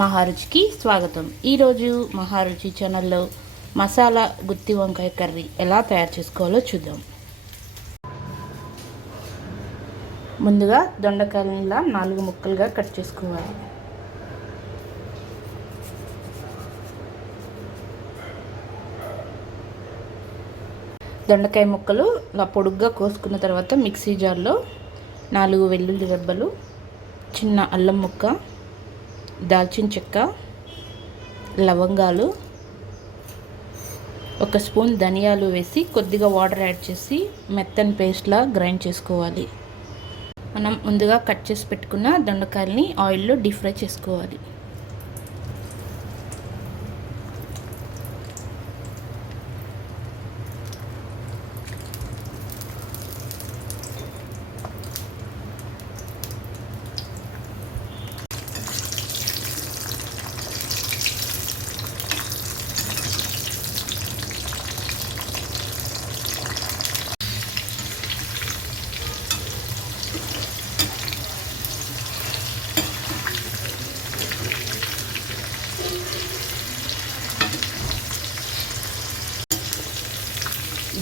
మహారుచికి స్వాగతం. ఈరోజు మహారుచి ఛానల్లో మసాలా గుత్తి వంకాయ కర్రీ ఎలా తయారు చేసుకోవాలో చూద్దాం. ముందుగా దొండకాయలను ఇలా 4 ముక్కలుగా కట్ చేసుకోవాలి. దొండకాయ ముక్కలు ఇలా పొడుగ్గా కోసుకున్న తర్వాత మిక్సీ జార్లో 4 వెల్లుల్లి రెబ్బలు, చిన్న అల్లం ముక్క, దాల్చిన చెక్క, లవంగాలు, 1 స్పూన్ ధనియాలు వేసి కొద్దిగా వాటర్ యాడ్ చేసి మెత్తని పేస్ట్లా గ్రైండ్ చేసుకోవాలి. మనం ముందుగా కట్ చేసి పెట్టుకున్న దొండకాయల్ని ఆయిల్లో డీప్ ఫ్రై చేసుకోవాలి.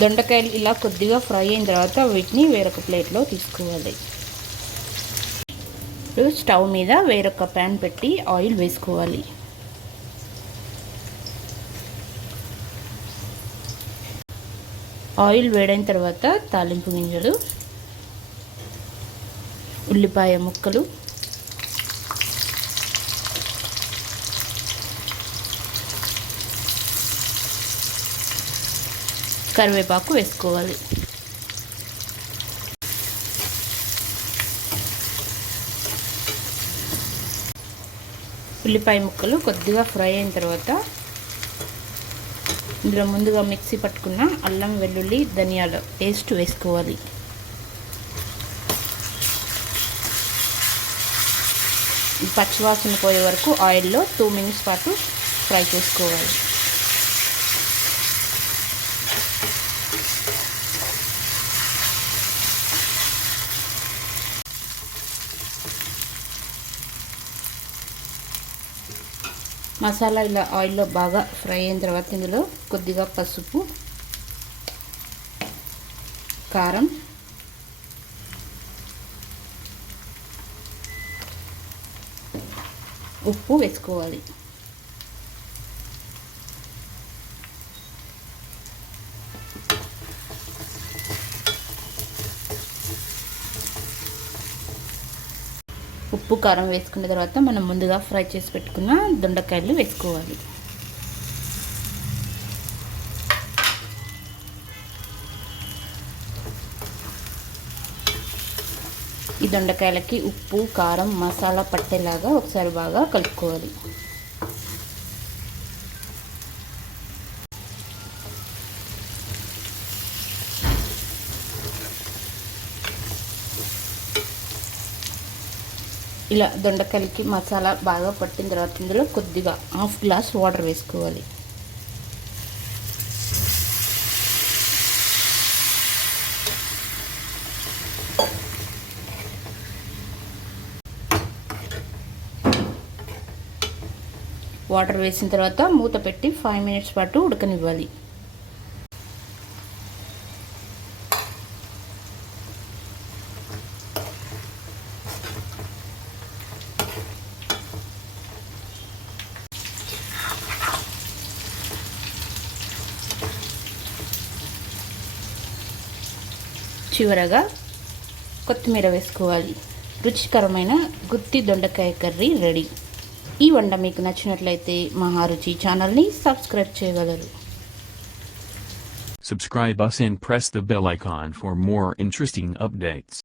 దొండకాయలు ఇలా కొద్దిగా ఫ్రై అయిన తర్వాత వీటిని వేరొక ప్లేట్లో తీసుకోవాలి. ఇప్పుడు స్టవ్ మీద వేరొక ప్యాన్ పెట్టి ఆయిల్ వేసుకోవాలి. ఆయిల్ వేడైన తర్వాత తాలింపు గింజలు, ఉల్లిపాయ ముక్కలు, కరివేపాకు వేసుకోవాలి. ఉల్లిపాయ ముక్కలు కొద్దిగా ఫ్రై అయిన తర్వాత ఇందులో ముందుగా మిక్సీ పట్టుకున్న అల్లం వెల్లుల్లి ధనియాల పేస్ట్ వేసుకోవాలి. పచ్చివాసన పోయే వరకు ఆయిల్లో 2 మినిట్స్ పాటు ఫ్రై చేసుకోవాలి. మసాలా ఇలా ఆయిల్లో బాగా ఫ్రై అయిన తర్వాత ఇందులో కొద్దిగా పసుపు, కారం, ఉప్పు వేసుకోవాలి. ఉప్పు కారం వేసుకున్న తర్వాత మనం ముందుగా ఫ్రై చేసి పెట్టుకున్న దొండకాయలు వేసుకోవాలి. ఈ దొండకాయలకి ఉప్పు కారం మసాలా పట్టేలాగా ఒకసారి బాగా కలుపుకోవాలి. ఇలా దొండకాయలకి మసాలా బాగా పట్టిన తర్వాత ఇందులో కొద్దిగా 1/2 గ్లాస్ వాటర్ వేసుకోవాలి. వాటర్ వేసిన తర్వాత మూత పెట్టి 5 మినిట్స్ పాటు ఉడకనివ్వాలి. చివరగా కొత్తిమీర వేసుకోవాలి. రుచికరమైన గుత్తి దొండకాయ కర్రీ రెడీ. ఈ వంట మీకు నచ్చినట్లయితే మహారుచి ఛానల్ని సబ్స్క్రైబ్ చేయగలరు. Subscribe us and press the bell icon for more interesting updates.